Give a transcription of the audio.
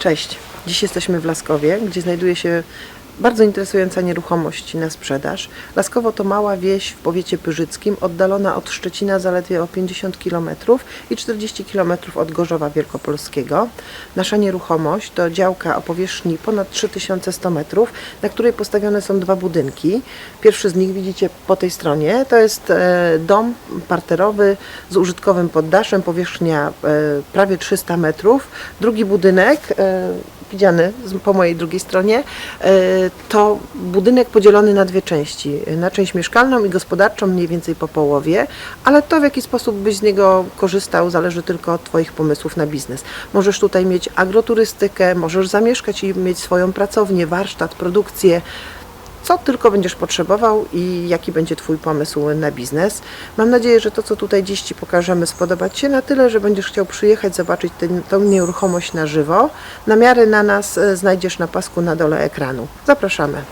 Cześć. Dziś jesteśmy w Laskowie, gdzie znajduje się bardzo interesująca nieruchomość na sprzedaż. Laskowo to mała wieś w powiecie pyrzyckim, oddalona od Szczecina zaledwie o 50 km i 40 km od Gorzowa Wielkopolskiego. Nasza nieruchomość to działka o powierzchni ponad 3100 metrów, na której postawione są dwa budynki. Pierwszy z nich widzicie po tej stronie. To jest e, dom parterowy z użytkowym poddaszem, powierzchnia e, prawie 300 metrów. Drugi budynek e, widziany po mojej drugiej stronie, e, to budynek podzielony na dwie części. Na część mieszkalną i gospodarczą mniej więcej po połowie, ale to w jaki sposób byś z niego korzystał zależy tylko od Twoich pomysłów na biznes. Możesz tutaj mieć agroturystykę, możesz zamieszkać i mieć swoją pracownię, warsztat, produkcję, co tylko będziesz potrzebował i jaki będzie Twój pomysł na biznes. Mam nadzieję, że to, co tutaj dziś Ci pokażemy, spodoba Ci się na tyle, że będziesz chciał przyjechać, zobaczyć tę tę nieruchomość na żywo. Namiary na nas e, znajdziesz na pasku na dole ekranu. Zapraszamy.